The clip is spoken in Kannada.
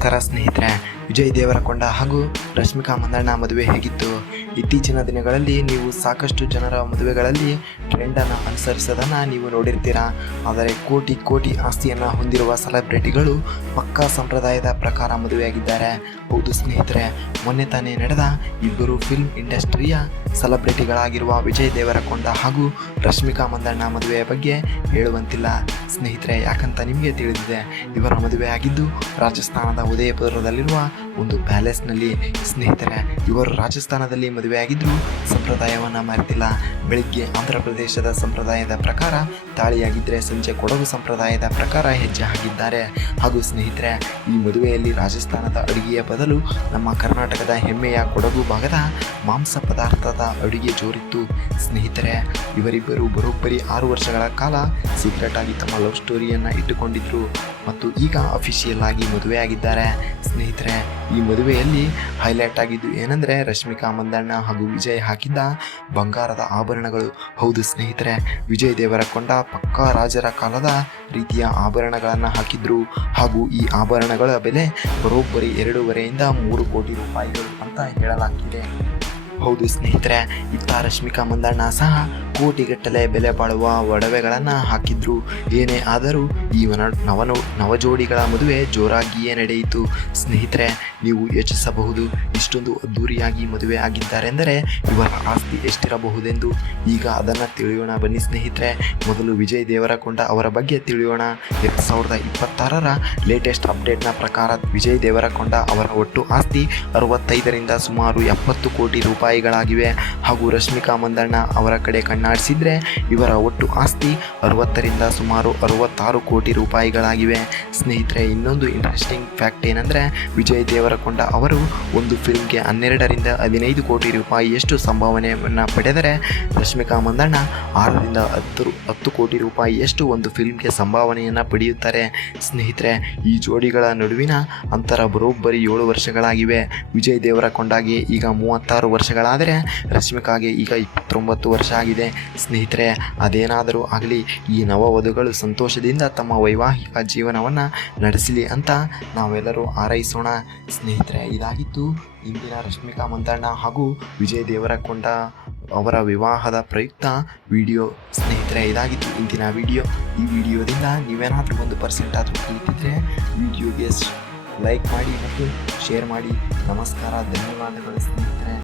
ನಮಸ್ಕಾರ ಸ್ನೇಹಿತರೆ. ವಿಜಯ್ ದೇವರಕೊಂಡ ಹಾಗೂ ರಶ್ಮಿಕಾ ಮಂದಣ್ಣ ಮದುವೆ ಹೇಗಿತ್ತು? ಇತ್ತೀಚಿನ ದಿನಗಳಲ್ಲಿ ನೀವು ಸಾಕಷ್ಟು ಜನರ ಮದುವೆಗಳಲ್ಲಿ ಟ್ರೆಂಡನ್ನು ಅನುಸರಿಸೋದನ್ನು ನೀವು ನೋಡಿರ್ತೀರಾ. ಆದರೆ ಕೋಟಿ ಕೋಟಿ ಆಸ್ತಿಯನ್ನು ಹೊಂದಿರುವ ಸೆಲೆಬ್ರಿಟಿಗಳು ಪಕ್ಕಾ ಸಂಪ್ರದಾಯದ ಪ್ರಕಾರ ಮದುವೆಯಾಗಿದ್ದಾರೆ. ಹೌದು ಸ್ನೇಹಿತರೆ, ಮೊನ್ನೆ ತಾನೇ ನಡೆದ ಇಬ್ಬರು ಫಿಲ್ಮ್ ಇಂಡಸ್ಟ್ರಿಯ ಸೆಲೆಬ್ರಿಟಿಗಳಾಗಿರುವ ವಿಜಯ್ ದೇವರಕೊಂಡ ಹಾಗೂ ರಶ್ಮಿಕಾ ಮಂದಣ್ಣ ಮದುವೆಯ ಬಗ್ಗೆ ಹೇಳುವಂತಿಲ್ಲ ಸ್ನೇಹಿತರೆ. ಯಾಕಂತ ನಿಮಗೆ ತಿಳಿದಿದೆ, ಇವರ ಮದುವೆ ಆಗಿದ್ದು ರಾಜಸ್ಥಾನದ ಉದಯಪುರದಲ್ಲಿರುವ ಒಂದು ಪ್ಯಾಲೇಸ್ನಲ್ಲಿ. ಸ್ನೇಹಿತರೆ, ಇವರು ರಾಜಸ್ಥಾನದಲ್ಲಿ ಮದುವೆಯಾಗಿದ್ದರೂ ಸಂಪ್ರದಾಯವನ್ನು ಮರೆತಿಲ್ಲ. ಬೆಳಿಗ್ಗೆ ಆಂಧ್ರ ಪ್ರದೇಶದ ಸಂಪ್ರದಾಯದ ಪ್ರಕಾರ ತಾಳಿಯಾಗಿದ್ದರೆ ಸಂಜೆ ಕೊಡಗು ಸಂಪ್ರದಾಯದ ಪ್ರಕಾರ ಹೆಜ್ಜೆ ಹಾಕಿದ್ದಾರೆ. ಹಾಗೂ ಸ್ನೇಹಿತರೆ, ಈ ಮದುವೆಯಲ್ಲಿ ರಾಜಸ್ಥಾನದ ಅಡುಗೆಯ ಬದಲು ನಮ್ಮ ಕರ್ನಾಟಕದ ಹೆಮ್ಮೆಯ ಕೊಡಗು ಭಾಗದ ಮಾಂಸ ಪದಾರ್ಥದ ಅಡುಗೆ ಜೋರಿತ್ತು ಸ್ನೇಹಿತರೆ. ಇವರಿಬ್ಬರು ಬರೋಬ್ಬರಿ 6 ವರ್ಷಗಳ ಕಾಲ ಸೀಕ್ರೆಟ್ ಆಗಿ ತಮ್ಮ ಲವ್ ಸ್ಟೋರಿಯನ್ನು ಇಟ್ಟುಕೊಂಡಿದ್ರು ಮತ್ತು ಈಗ ಅಫಿಷಿಯಲ್ ಆಗಿ ಮದುವೆಯಾಗಿದ್ದಾರೆ ಸ್ನೇಹಿತರೆ. ಈ ಮದುವೆಯಲ್ಲಿ ಹೈಲೈಟ್ ಆಗಿದ್ದು ಏನಂದರೆ ರಶ್ಮಿಕಾ ಮಂದಣ್ಣ ಹಾಗೂ ವಿಜಯ್ ಹಾಕಿದ್ದ ಬಂಗಾರದ ಆಭರಣಗಳು. ಹೌದು ಸ್ನೇಹಿತರೆ, ವಿಜಯ್ ದೇವರಕೊಂಡ ಪಕ್ಕಾ ರಾಜರ ಕಾಲದ ರೀತಿಯ ಆಭರಣಗಳನ್ನು ಹಾಕಿದ್ರು ಹಾಗೂ ಈ ಆಭರಣಗಳ ಬೆಲೆ ಬರೋಬ್ಬರಿ 2.5 ರಿಂದ 3 ಕೋಟಿ ರೂಪಾಯಿಗಳು ಅಂತ ಹೇಳಲಾಗಿದೆ. ಹೌದು ಸ್ನೇಹಿತರೆ, ಇತ್ತ ರಶ್ಮಿಕಾ ಮಂದಣ್ಣ ಸಹ ಕೋಟಿಗಟ್ಟಲೆ ಬೆಲೆ ಬಾಳುವ ಒಡವೆಗಳನ್ನು ಹಾಕಿದ್ರು. ಏನೇ ಆದರೂ ಈ ನವಜೋಡಿಗಳ ಮದುವೆ ಜೋರಾಗಿಯೇ ನಡೆಯಿತು ಸ್ನೇಹಿತರೆ. ನೀವು ಯೋಚಿಸಬಹುದು, ಇಷ್ಟೊಂದು ಅದ್ದೂರಿಯಾಗಿ ಮದುವೆ ಆಗಿದ್ದಾರೆಂದರೆ ಇವರ ಆಸ್ತಿ ಎಷ್ಟಿರಬಹುದೆಂದು. ಈಗ ಅದನ್ನು ತಿಳಿಯೋಣ ಬನ್ನಿ ಸ್ನೇಹಿತರೆ. ಮೊದಲು ವಿಜಯ್ ದೇವರಕೊಂಡ ಅವರ ಬಗ್ಗೆ ತಿಳಿಯೋಣ. 2026ರ ಲೇಟೆಸ್ಟ್ ಅಪ್ಡೇಟ್ನ ಪ್ರಕಾರ ವಿಜಯ್ ದೇವರಕೊಂಡ ಅವರ ಒಟ್ಟು ಆಸ್ತಿ 65 ರಿಂದ ಸುಮಾರು 70 ಕೋಟಿ ರೂಪಾಯಿಗಳಾಗಿವೆ. ಹಾಗೂ ರಶ್ಮಿಕಾ ಮಂದಣ್ಣ ಅವರ ಕಡೆ ಕಣ್ಣಾಡಿಸಿದ್ರೆ ಇವರ ಒಟ್ಟು ಆಸ್ತಿ 60 ರಿಂದ ಸುಮಾರು 66 ಕೋಟಿ ರೂಪಾಯಿಗಳಾಗಿವೆ ಸ್ನೇಹಿತರೆ. ಇನ್ನೊಂದು ಇಂಟ್ರೆಸ್ಟಿಂಗ್ ಫ್ಯಾಕ್ಟ್ ಏನಂದರೆ, ವಿಜಯ್ ದೇವರಕೊಂಡ ಅವರು ಒಂದು ಫಿಲ್ಮ್ಗೆ 12 ರಿಂದ 15 ಕೋಟಿ ರೂಪಾಯಿಯಷ್ಟು ಸಂಭಾವನೆಯನ್ನು ಪಡೆದರೆ ರಶ್ಮಿಕಾ ಮಂದಣ್ಣ 6 ರಿಂದ 10 ಕೋಟಿ ರೂಪಾಯಿಯಷ್ಟು ಒಂದು ಫಿಲ್ಮ್ಗೆ ಸಂಭಾವನೆಯನ್ನು ಪಡೆಯುತ್ತಾರೆ ಸ್ನೇಹಿತರೆ. ಈ ಜೋಡಿಗಳ ನಡುವಿನ ಅಂತರ ಬರೋಬ್ಬರಿ 7 ವರ್ಷಗಳಾಗಿವೆ. ವಿಜಯ್ ದೇವರಕೊಂಡಗೆ ಈಗ 36 ವರ್ಷಗಳಾದರೆ ರಶ್ಮಿಕಾಗೆ ಈಗ 29 ವರ್ಷ ಆಗಿದೆ ಸ್ನೇಹಿತರೆ. ಅದೇನಾದರೂ ಆಗಲಿ, ಈ ನವವಧುಗಳು ಸಂತೋಷದಿಂದ ತಮ್ಮ ವೈವಾಹಿಕ ಜೀವನವನ್ನು ನಡೆಸಲಿ ಅಂತ ನಾವೆಲ್ಲರೂ ಹಾರೈಸೋಣ ಸ್ನೇಹಿತರೆ. ಇದಾಗಿತ್ತು ಇಂದಿನ ರಶ್ಮಿಕಾ ಮಂದಣ್ಣ ಹಾಗೂ ವಿಜಯ್ ದೇವರಕೊಂಡ ಅವರ ವಿವಾಹದ ಪ್ರಯುಕ್ತ ವಿಡಿಯೋ ಸ್ನೇಹಿತರೆ. ಇದಾಗಿತ್ತು ಇಂದಿನ ವಿಡಿಯೋ. ಈ ವಿಡಿಯೋದಿಂದ ನೀವೇನಾದರೂ 1% ಆದರೂ ಕಲಿತಿದ್ರೆ ವಿಡಿಯೋಗೆ ಲೈಕ್ ಮಾಡಿ ಮತ್ತು ಶೇರ್ ಮಾಡಿ. ನಮಸ್ಕಾರ, ಧನ್ಯವಾದಗಳು ಸ್ನೇಹಿತರೆ.